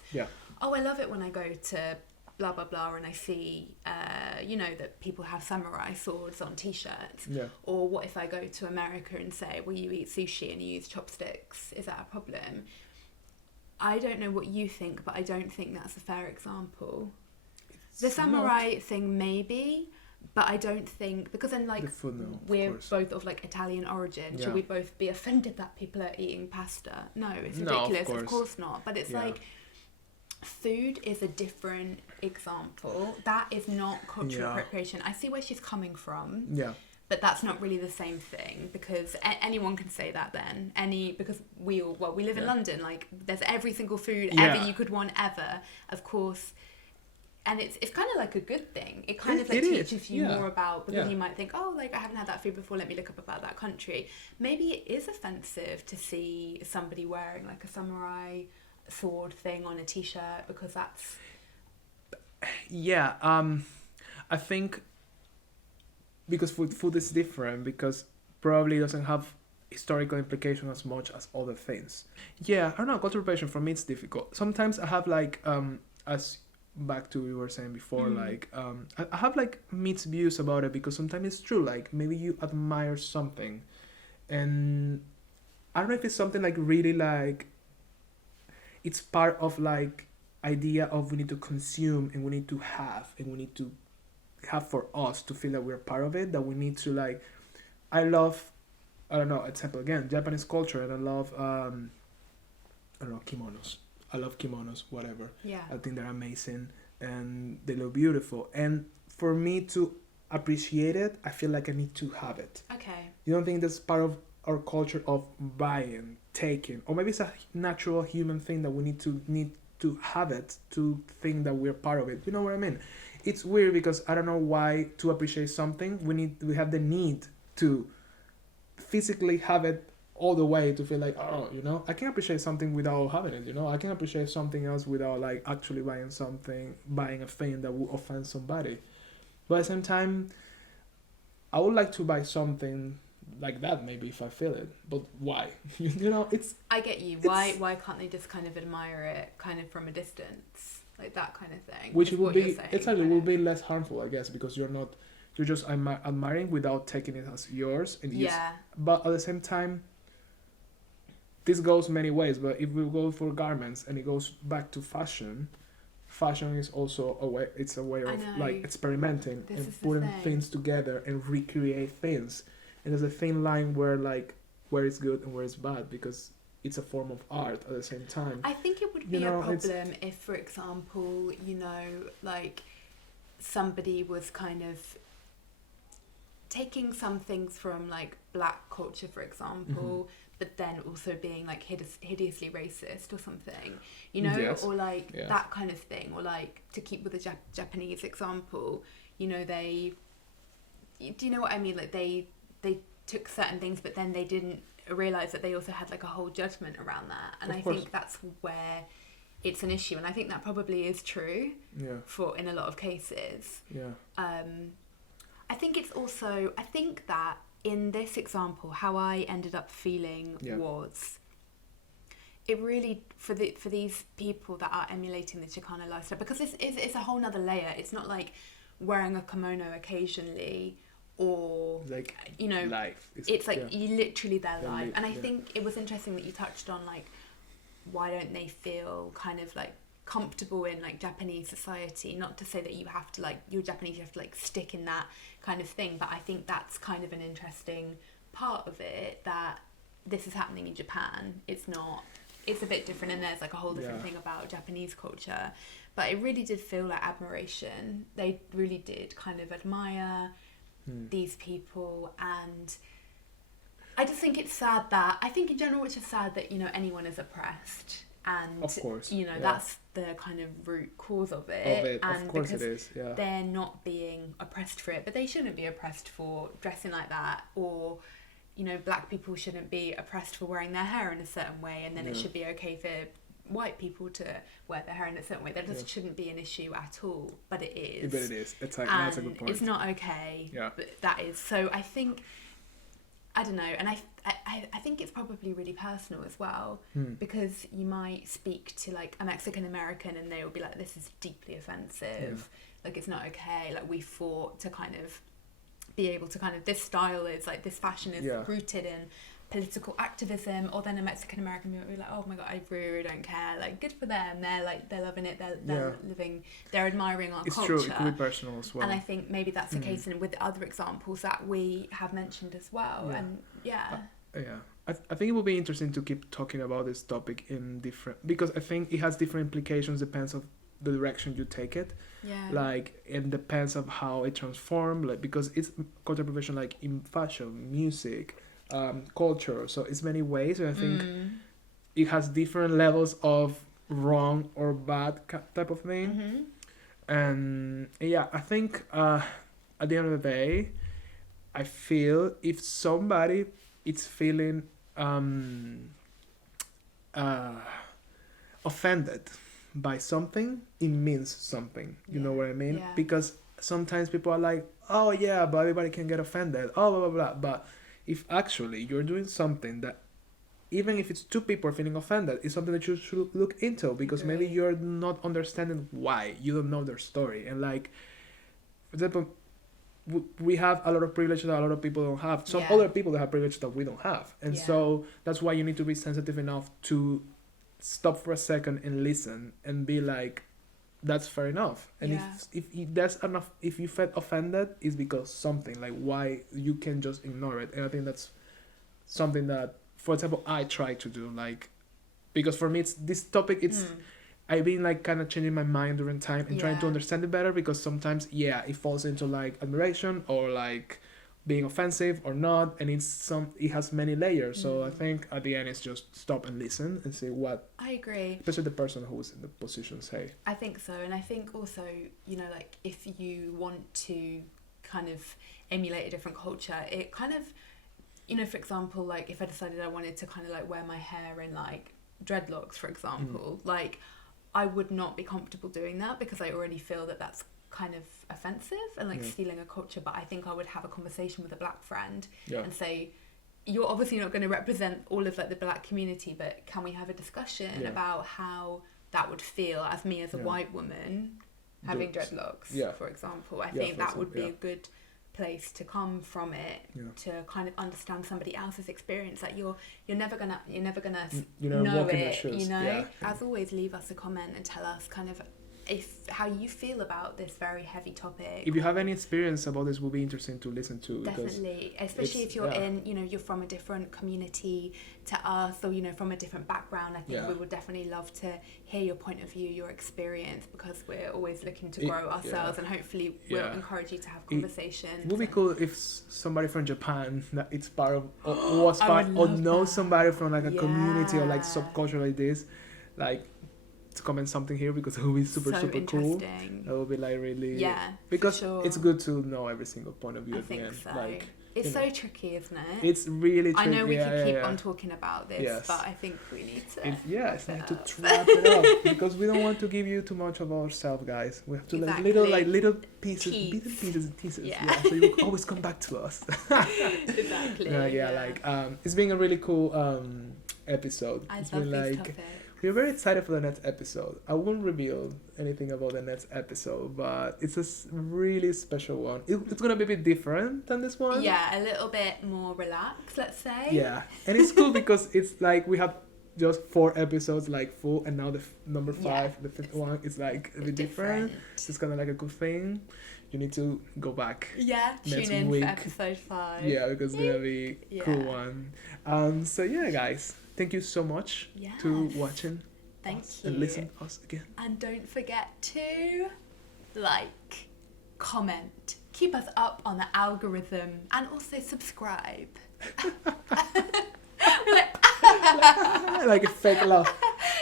oh, I love it when I go to blah blah blah and I see that people have samurai swords on t-shirts, or what if I go to America and say, well, you eat sushi and you use chopsticks, is that a problem? I don't know what you think, but I don't think that's a fair example. The samurai thing maybe, but I don't think, because then like we're both of like Italian origin, should we both be offended that people are eating pasta? No, it's ridiculous. Of course not. But it's like, food is a different example. That is not cultural appropriation. I see where she's coming from. Yeah. But that's not really the same thing, because anyone can say that then. Because we live in London, like there's every single food ever you could want ever, of course. And it's kind of like a good thing. It kind of like teaches you more about, because you might think, oh, like I haven't had that food before, let me look up about that country. Maybe it is offensive to see somebody wearing like a samurai sword thing on a t-shirt, because that's... I think because food is different, because probably doesn't have historical implication as much as other things. I don't know, cultural appropriation for me it's difficult. Sometimes I have like as back to what you were saying before, like I have like mixed views about it, because sometimes it's true, like maybe you admire something and I don't know if it's something like really like it's part of like idea of we need to consume and we need to have and we need to have for us to feel that we're part of it, that we need to like, I love, I don't know, example again, Japanese culture, and I love kimonos. I love kimonos, whatever. I think they're amazing and they look beautiful. And for me to appreciate it, I feel like I need to have it. Okay. You don't think that's part of our culture of buying, taking, or maybe it's a natural human thing that we need to have it to think that we're part of it. You know what I mean? It's weird because I don't know why to appreciate something we have the need to physically have it all the way to feel like, oh, I can appreciate something without having it, I can appreciate something else without like actually buying a thing that will offend somebody. But at the same time, I would like to buy something like that maybe if I feel it, but why? It's... I get you. Why can't they just kind of admire it kind of from a distance, like that kind of thing? Which would be, exactly, will be less harmful, I guess, because you're just admiring without taking it as yours and but at the same time, this goes many ways. But if we go for garments and it goes back to fashion is also a way. It's a way of like experimenting and putting things together and recreate things. And there's a thin line where it's good and where it's bad, because it's a form of art at the same time. I think it would be a problem if, for example, like somebody was kind of taking some things from like black culture, for example, but then also being like hideously racist or something, or like that kind of thing, or like to keep with the Japanese example, they do you know what I mean? Like they took certain things, but then they didn't realize that they also had like a whole judgment around that. And I think that's where it's an issue, and I think that probably is true for in a lot of cases. I think it's also, I think that in this example, how I ended up feeling was, it really, for these people that are emulating the Chicano lifestyle, because it's a whole nother layer. It's not like wearing a kimono occasionally, or like, you know, life. It's like you literally their life. And I think it was interesting that you touched on like, why don't they feel kind of like comfortable in like Japanese society? Not to say that you have to like, you're Japanese, you have to like stick in that kind of thing, but I think that's kind of an interesting part of it, that this is happening in Japan. It's not, it's a bit different, and there's like a whole different thing about Japanese culture. But it really did feel like admiration. They really did kind of admire these people, and I just think it's sad that, I think in general it's just sad that, you know, anyone is oppressed, and of course, you know, that's the kind of root cause of it. And of course it is, they're not being oppressed for it, but they shouldn't be oppressed for dressing like that, or, you know, black people shouldn't be oppressed for wearing their hair in a certain way, and then it should be okay for white people to wear their hair in a certain way. That just shouldn't be an issue at all, but it is. But it is. It's like, that's a good point. It's not okay. But that is. So I think, I don't know, and I think it's probably really personal as well, because you might speak to like a Mexican American and they will be like, this is deeply offensive, like it's not okay, like we fought to kind of be able to kind of, this style is like, this fashion is rooted in political activism. Or then a Mexican American will be like, oh my god, I really don't care, like good for them, they're like, they're loving it, they're living, they're admiring our culture. It's true, it could be personal as well. And I think maybe that's the case with other examples that we have mentioned as well. And I think it will be interesting to keep talking about this topic in different, because I think it has different implications, depends on the direction you take it. Like, it depends on how it transforms, like, because it's cultural appropriation, like in fashion, music, culture, so it's many ways, and I think it has different levels of wrong or bad type of thing. And I think at the end of the day, I feel if somebody is feeling offended by something, it means something. You know what I mean? Because sometimes people are like, oh yeah, but everybody can get offended, oh blah blah blah. But if actually you're doing something that, even if it's two people feeling offended, it's something that you should look into, because maybe you're not understanding why, you don't know their story. And like, for example, we have a lot of privilege that a lot of people don't have. Some other people that have privilege that we don't have. And so that's why you need to be sensitive enough to stop for a second and listen and be like, that's fair enough. And if that's enough, if you felt offended, it's because something, like, why you can just ignore it. And I think that's something that, for example, I try to do, like, because for me it's this topic, it's I've been like kind of changing my mind during time and trying to understand it better, because sometimes it falls into like admiration or like being offensive or not, and it has many layers. So I think at the end it's just stop and listen and see what, I agree, especially the person who's in the position say. I think so. And I think also, you know, like if you want to kind of emulate a different culture, it kind of, you know, for example, like if I decided I wanted to kind of like wear my hair in like dreadlocks, for example, like I would not be comfortable doing that, because I already feel that that's kind of offensive and like stealing a culture. But I think I would have a conversation with a black friend and say, you're obviously not going to represent all of like the black community, but can we have a discussion about how that would feel as me as a white woman having dreadlocks, for example. I think that would be a good place to come from it, to kind of understand somebody else's experience. Like you're never gonna know it, you know. As always, leave us a comment and tell us kind of how you feel about this very heavy topic. If you have any experience about this, will be interesting to listen to. Definitely, especially if you're in, you know, you're from a different community to us, or you know, from a different background. I think we would definitely love to hear your point of view, your experience, because we're always looking to grow ourselves, and hopefully we'll encourage you to have conversations. It would be cool if somebody from Japan that it's part of, or was part, or knows somebody from like a community or like subculture like this, like to comment something here, because it will be super cool. It will be like really because it's good to know every single point of view. I at think the end. so. Like, it's so tricky, isn't it? It's really tricky. I know we could keep on talking about this, but I think we need to. It's need to wrap it up, because we don't want to give you too much of ourselves, guys. We have to like little pieces, bits and pieces. Yeah. So you always come back to us. Exactly. Like it's been a really cool episode. I it's love been these like. topics. We're very excited for the next episode. I won't reveal anything about the next episode, but it's a really special one. It's going to be a bit different than this one. Yeah, a little bit more relaxed, let's say. Yeah, and it's cool because it's like we have just 4 episodes like full, and now the number 5, the 5th one, is like a bit different. It's kind of like a good thing. You need to go back. Yeah, next tune in week. for episode 5. Yeah, because it's going to be a cool one. So yeah, guys. Thank you so much to watching and listen to us again. And don't forget to like, comment, keep us up on the algorithm, and also subscribe. Like a fake laugh.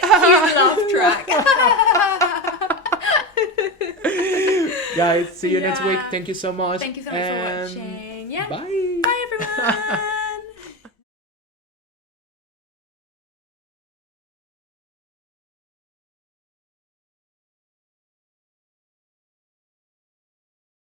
Cute laugh track. Guys, see you next week. Thank you so much. Thank you so much for watching. Bye. Bye everyone.